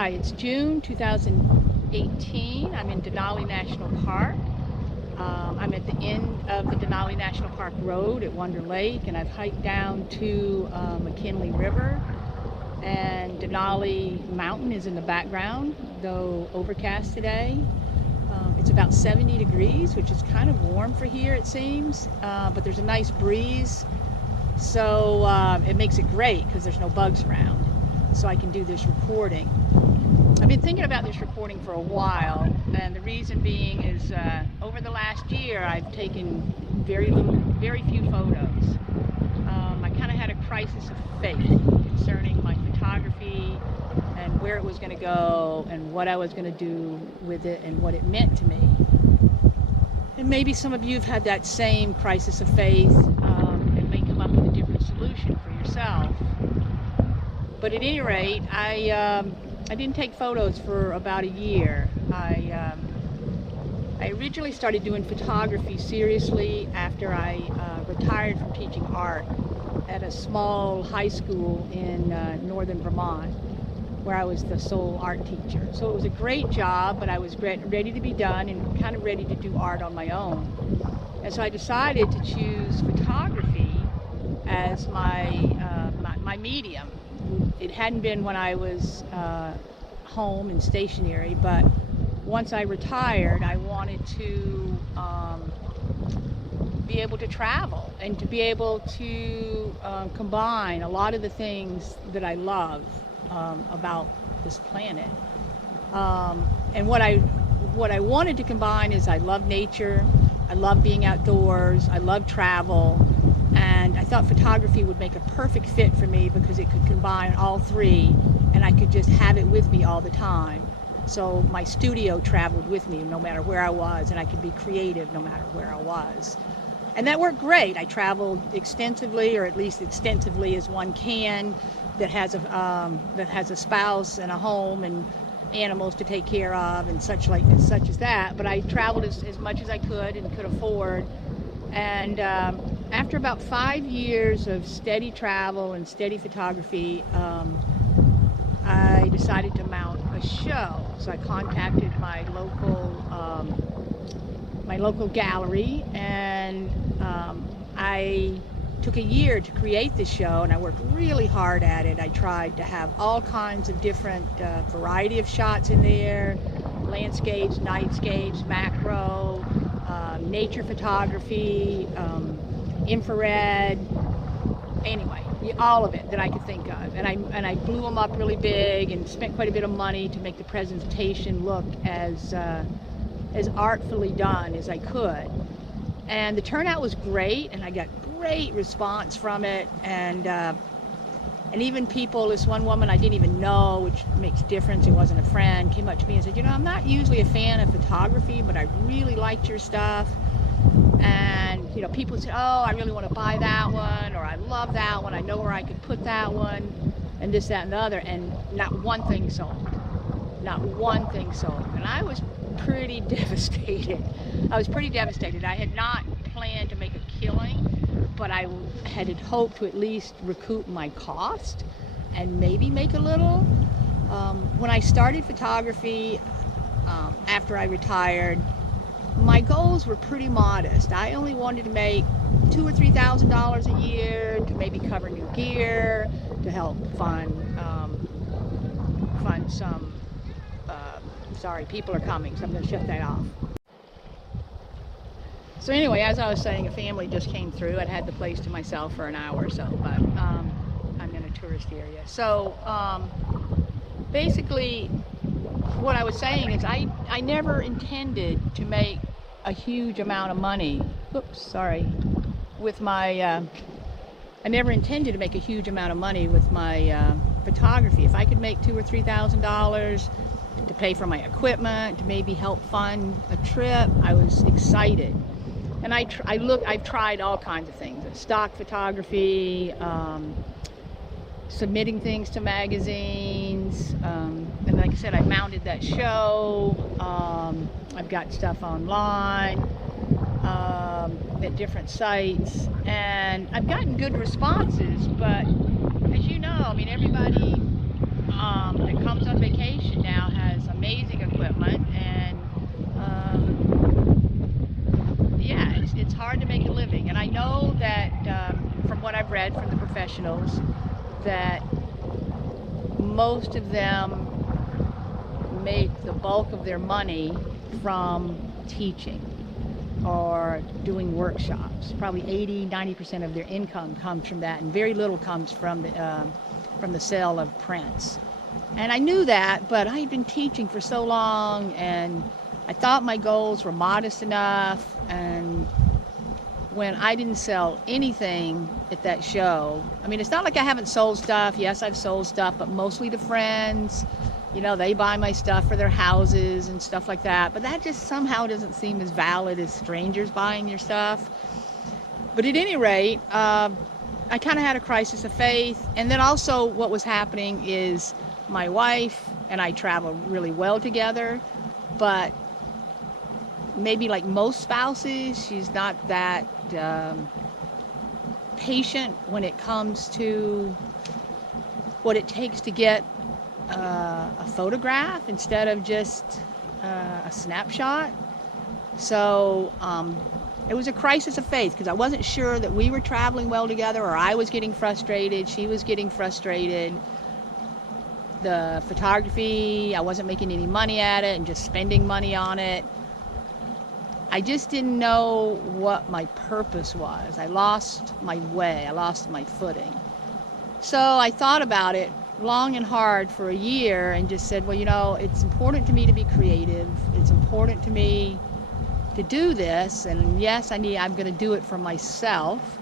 Hi, it's June 2018. I'm in Denali National Park. I'm at the end of the Denali National Park Road at Wonder Lake, and I've hiked down to McKinley River, and Denali Mountain is in the background, though overcast today. It's about 70 degrees, which is kind of warm for here, it seems, but there's a nice breeze, so it makes it great because there's no bugs around, so I can do this recording. I've been thinking about this recording for a while, and the reason being is over the last year I've taken very few photos. I kind of had a crisis of faith concerning my photography and where it was going to go and what I was going to do with it and what it meant to me. And maybe some of you have had that same crisis of faith and may come up with a different solution for yourself. But at any rate, I didn't take photos for about a year. I originally started doing photography seriously after I retired from teaching art at a small high school in northern Vermont, where I was the sole art teacher. So it was a great job, but I was ready to be done and kind of ready to do art on my own. And so I decided to choose photography as my medium. It hadn't been when I was home and stationary, but once I retired, I wanted to be able to travel and to be able to combine a lot of the things that I love about this planet. And what I wanted to combine is I love nature, I love being outdoors, I love travel, and I thought photography would make a perfect fit for me because it could combine all three, and I could just have it with me all the time. So my studio traveled with me no matter where I was, and I could be creative no matter where I was. And that worked great. I traveled extensively, or at least extensively as one can, that has a spouse and a home and animals to take care of and such as that. But I traveled as much as I could and could afford. And after about 5 years of steady travel and steady photography, I decided to mount a show. So I contacted my local gallery, and I took a year to create this show, and I worked really hard at it. I tried to have all kinds of different variety of shots in there: landscapes, nightscapes, macro, nature photography, infrared, anyway, all of it that I could think of. And I blew them up really big and spent quite a bit of money to make the presentation look as artfully done as I could. And the turnout was great, and I got great response from it. And even people, this one woman I didn't even know, which makes a difference, it wasn't a friend, came up to me and said, you know, I'm not usually a fan of photography, but I really liked your stuff. And, you know, people say, oh, I really want to buy that one, or I love that one, I know where I could put that one, and this, that, and the other. And not one thing sold. Not one thing sold. And I was pretty devastated. I had not planned to make a killing, but I had hoped to at least recoup my cost and maybe make a little. When I started photography after I retired, my goals were pretty modest. I only wanted to make $2,000 or $3,000 a year to maybe cover new gear, to help fund some. Sorry, people are coming, so I'm going to shut that off. So anyway, as I was saying, a family just came through. I'd had the place to myself for an hour or so, but I'm in a tourist area. So basically, what I was saying is I never intended to make a huge amount of money. With my I never intended to make a huge amount of money with my photography. If I could make $2,000 or $3,000 to pay for my equipment, to maybe help fund a trip, I was excited. And I've tried all kinds of things: stock photography, submitting things to magazines, and like I said, I mounted that show. I've got stuff online at different sites, and I've gotten good responses. But as you know, I mean, everybody that comes on vacation now has amazing equipment, and yeah, it's hard to make a living. And I know that from what I've read from the professionals, that most of them make the bulk of their money from teaching or doing workshops. Probably 80–90% of their income comes from that, and very little comes from the sale of prints. And I knew that, but I had been teaching for so long, and I thought my goals were modest enough. And when I didn't sell anything at that show, I mean, it's not like I haven't sold stuff. Yes, I've sold stuff, but mostly to friends. You know, they buy my stuff for their houses and stuff like that. But that just somehow doesn't seem as valid as strangers buying your stuff. But at any rate, I kind of had a crisis of faith. And then also what was happening is my wife and I travel really well together, but maybe like most spouses, she's not that patient when it comes to what it takes to get a photograph instead of just a snapshot. So it was a crisis of faith, because I wasn't sure that we were traveling well together, or I was getting frustrated, she was getting frustrated. The photography, I wasn't making any money at it and just spending money on it. I just didn't know what my purpose was. I lost my way, I lost my footing. So I thought about it long and hard for a year and just said, well, you know, it's important to me to be creative. It's important to me to do this. And yes, I'm going to do it for myself.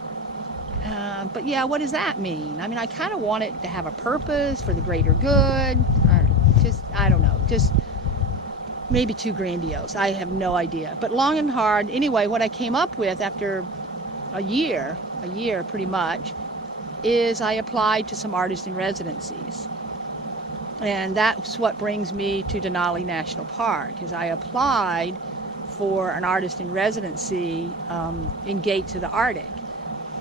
But yeah, what does that mean? I mean, I kind of want it to have a purpose for the greater good, or just, I don't know, just maybe too grandiose. I have no idea. But long and hard, anyway, what I came up with after a year pretty much, is I applied to some artist in residencies. And that's what brings me to Denali National Park, is I applied for an artist in residency in Gates of the Arctic.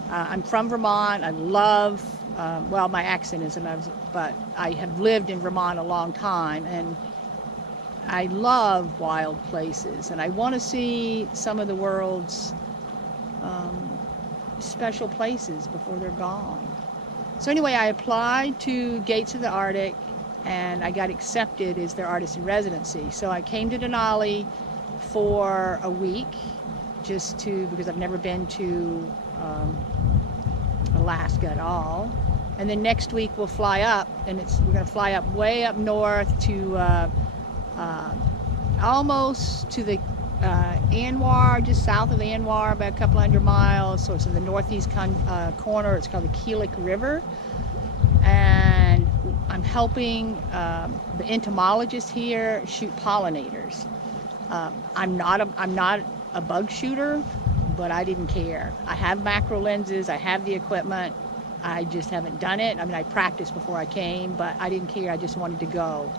I'm from Vermont. I love, well, my accent isn't, but I have lived in Vermont a long time, and I love wild places, and I want to see some of the world's special places before they're gone. So anyway, I applied to Gates of the Arctic, and I got accepted as their artist in residency. So I came to Denali for a week, because I've never been to Alaska at all. And then next week we'll fly up, and we're going to fly up way up north to almost to the Anwar, just south of Anwar, about a couple hundred miles. So it's in the northeast corner. It's called the Keelik River, and I'm helping the entomologists here shoot pollinators. I'm not a bug shooter, but I didn't care. I have macro lenses, I have the equipment, I just haven't done it. I mean, I practiced before I came, but I didn't care, I just wanted to go.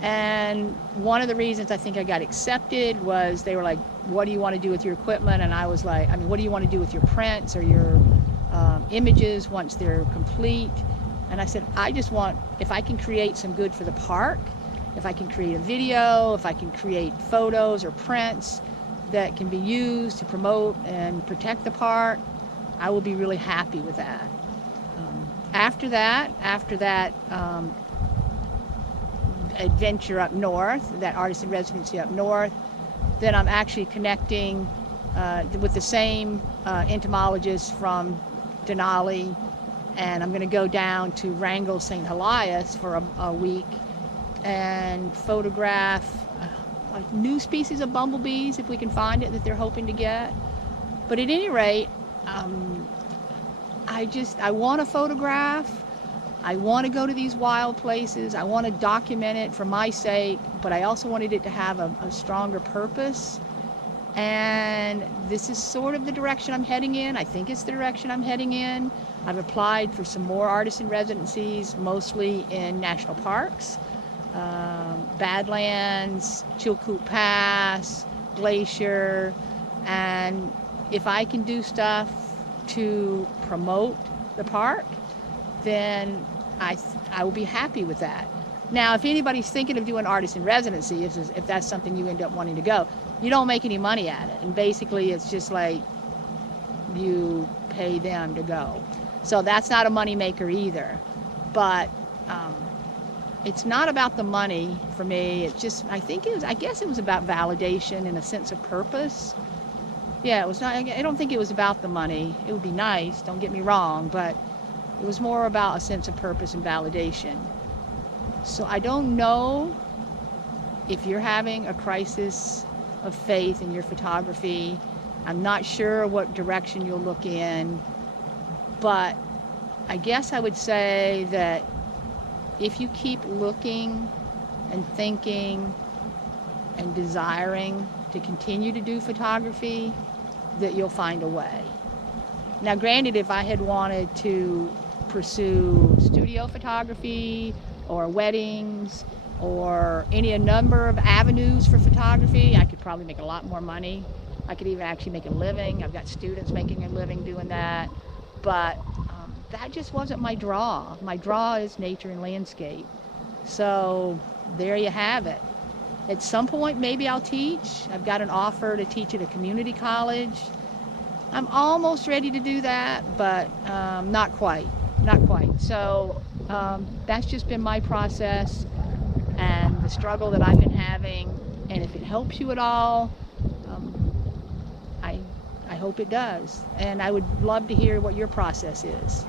And one of the reasons I think I got accepted was they were like, what do you want to do with your equipment? And I was like, I mean, what do you want to do with your prints or your images once they're complete? And I said, I just want, if I can create some good for the park, if I can create a video, if I can create photos or prints that can be used to promote and protect the park, I will be really happy with that. After that adventure up north, that artist in residency up north, then I'm actually connecting with the same entomologist from Denali, and I'm going to go down to Wrangell, St. Elias for a week and photograph like new species of bumblebees, if we can find it, that they're hoping to get. But at any rate, I want to photograph. I want to go to these wild places. I want to document it for my sake, but I also wanted it to have a stronger purpose. And this is sort of the direction I'm heading in. I think it's the direction I'm heading in. I've applied for some more artist in residencies, mostly in national parks. Badlands, Chilkoot Pass, Glacier, and if I can do stuff to promote the park, then I will be happy with that. Now, if anybody's thinking of doing artist in residency, if that's something you end up wanting to go, you don't make any money at it. And basically, it's just like you pay them to go. So that's not a money maker either. But it's not about the money for me. It's just, I guess it was about validation and a sense of purpose. Yeah, it was not, I don't think it was about the money. It would be nice, don't get me wrong, but it was more about a sense of purpose and validation. So I don't know if you're having a crisis of faith in your photography. I'm not sure what direction you'll look in, but I guess I would say that if you keep looking and thinking and desiring to continue to do photography, that you'll find a way. Now, granted, if I had wanted to pursue studio photography or weddings or a number of avenues for photography, I could probably make a lot more money. I could even actually make a living. I've got students making a living doing that. But that just wasn't my draw. My draw is nature and landscape. So there you have it. At some point, maybe I'll teach. I've got an offer to teach at a community college. I'm almost ready to do that, but not quite. So that's just been my process and the struggle that I've been having. And if it helps you at all, I hope it does. And I would love to hear what your process is.